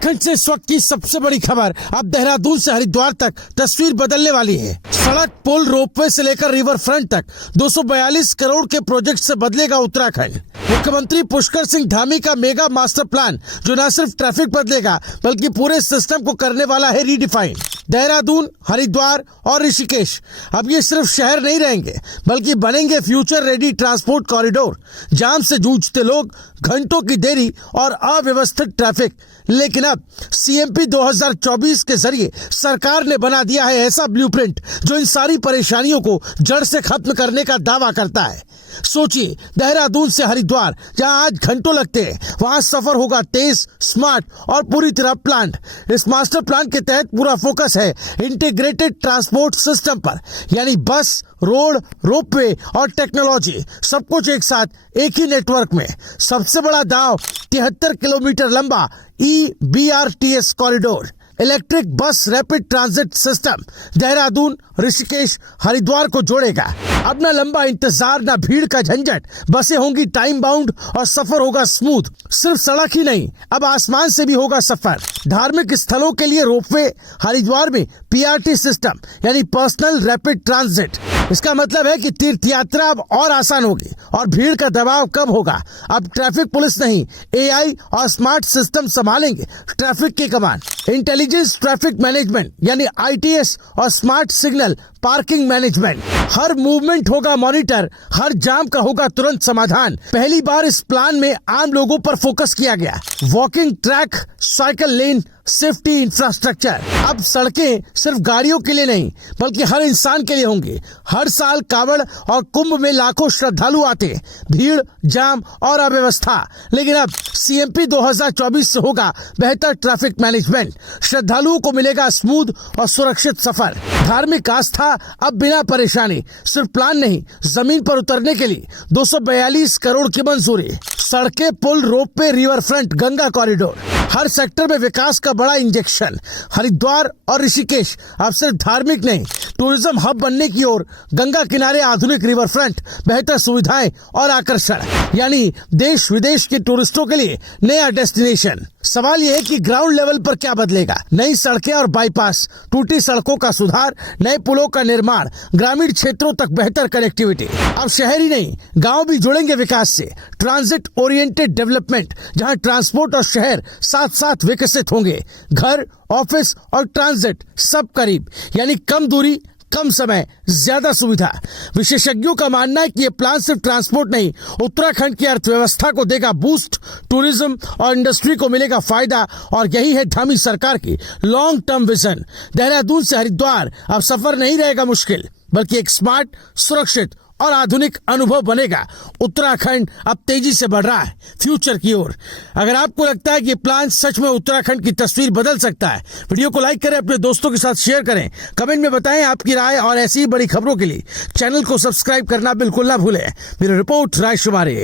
उत्तराखंड से इस वक्त की सबसे बड़ी खबर। अब देहरादून से हरिद्वार तक तस्वीर बदलने वाली है। सड़क, पुल, रोपवे से लेकर रिवर फ्रंट तक 242 करोड़ के प्रोजेक्ट से बदलेगा उत्तराखंड। मुख्यमंत्री पुष्कर सिंह धामी का मेगा मास्टर प्लान जो न सिर्फ ट्रैफिक बदलेगा बल्कि पूरे सिस्टम को करने वाला है रीडिफाइन। देहरादून, हरिद्वार और ऋषिकेश अब ये सिर्फ शहर नहीं रहेंगे बल्कि बनेंगे फ्यूचर रेडी ट्रांसपोर्ट कॉरिडोर। जाम से जूझते लोग, घंटों की देरी और अव्यवस्थित ट्रैफिक। लेकिन अब सीएमपी 2024 के जरिए सरकार ने बना दिया है ऐसा ब्लूप्रिंट जो इन सारी परेशानियों को जड़ से खत्म करने का दावा करता है। सोचिए, देहरादून से हरिद्वार जहां आज घंटों लगते हैं, वहां सफर होगा तेज, स्मार्ट और पूरी तरह प्लान्ड। इस मास्टर प्लान के तहत पूरा फोकस है इंटीग्रेटेड ट्रांसपोर्ट सिस्टम पर, यानी बस, रोड, रोपवे और टेक्नोलॉजी, सब कुछ एक साथ एक ही नेटवर्क में। सबसे बड़ा दाव 73 किलोमीटर लंबा EBRTS corridor, electric bus rapid transit system Dehradun, Rishikesh, Haridwar को जोड़ेगा। अब ना लंबा इंतजार, ना भीड़ का झंझट, बसें होंगी टाइम बाउंड और सफर होगा स्मूथ। सिर्फ सड़क ही नहीं, अब आसमान से भी होगा सफर। धार्मिक स्थलों के लिए रोपवे, हरिद्वार में PRT सिस्टम यानी पर्सनल रैपिड ट्रांजिट। इसका मतलब है कि तीर्थ यात्रा अब और आसान होगी और भीड़ का दबाव कम होगा। अब ट्रैफिक पुलिस नहीं, AI और स्मार्ट सिस्टम संभालेंगे ट्रैफिक की कमान। इंटेलिजेंस ट्रैफिक मैनेजमेंट यानी ITS और स्मार्ट सिग्नल पार्किंग मैनेजमेंट। हर मूवमेंट होगा मॉनिटर, हर जाम का होगा तुरंत समाधान। पहली बार इस प्लान में आम लोगों पर फोकस किया गया। वॉकिंग ट्रैक, साइकिल लेन, सेफ्टी इंफ्रास्ट्रक्चर। अब सड़कें सिर्फ गाड़ियों के लिए नहीं बल्कि हर इंसान के लिए होंगी। हर साल कांवड़ और कुंभ में लाखों श्रद्धालु आते हैं, भीड़, जाम और अव्यवस्था। लेकिन अब CMP 2024 से होगा बेहतर ट्रैफिक मैनेजमेंट। श्रद्धालुओं को मिलेगा स्मूथ और सुरक्षित सफर। धार्मिक आस्था अब बिना परेशानी। सिर्फ प्लान नहीं, जमीन पर उतरने के लिए 242 करोड़ की मंजूरी। सड़कें, पुल, ropeway, river front, Ganga corridor, हर सेक्टर में विकास का बड़ा इंजेक्शन। हरिद्वार और ऋषिकेश अब सिर्फ धार्मिक नहीं, टूरिज्म हब बनने की ओर। गंगा किनारे आधुनिक रिवर फ्रंट, बेहतर सुविधाएं और आकर्षण, यानी देश विदेश के टूरिस्टों के लिए नया डेस्टिनेशन। सवाल यह है कि ग्राउंड लेवल पर क्या बदलेगा। नई सड़कें और बाईपास, टूटी सड़कों का सुधार, नए पुलों का निर्माण, ग्रामीण क्षेत्रों तक बेहतर कनेक्टिविटी। अब शहर ही नहीं, गांव भी जुड़ेंगे विकास से। ट्रांजिट ओरिएंटेड डेवलपमेंट, जहां ट्रांसपोर्ट और शहर साथ साथ विकसित होंगे। घर, ऑफिस और ट्रांजिट सब करीब, यानी कम दूरी, कम समय, ज्यादा सुविधा। विशेषज्ञों का मानना है कि यह प्लान सिर्फ ट्रांसपोर्ट नहीं, उत्तराखंड की अर्थव्यवस्था को देगा बूस्ट, टूरिज्म और इंडस्ट्री को मिलेगा फायदा। और यही है धामी सरकार की लॉन्ग टर्म विजन। देहरादून से हरिद्वार अब सफर नहीं रहेगा मुश्किल बल्कि एक स्मार्ट, सुरक्षित और आधुनिक अनुभव बनेगा। उत्तराखंड अब तेजी से बढ़ रहा है फ्यूचर की ओर। अगर आपको लगता है कि प्लान सच में उत्तराखंड की तस्वीर बदल सकता है, वीडियो को लाइक करें, अपने दोस्तों के साथ शेयर करें, कमेंट में बताएं आपकी राय और ऐसी ही बड़ी खबरों के लिए चैनल को सब्सक्राइब करना बिल्कुल ना भूलें। मेरी रिपोर्ट, राय शुमारी।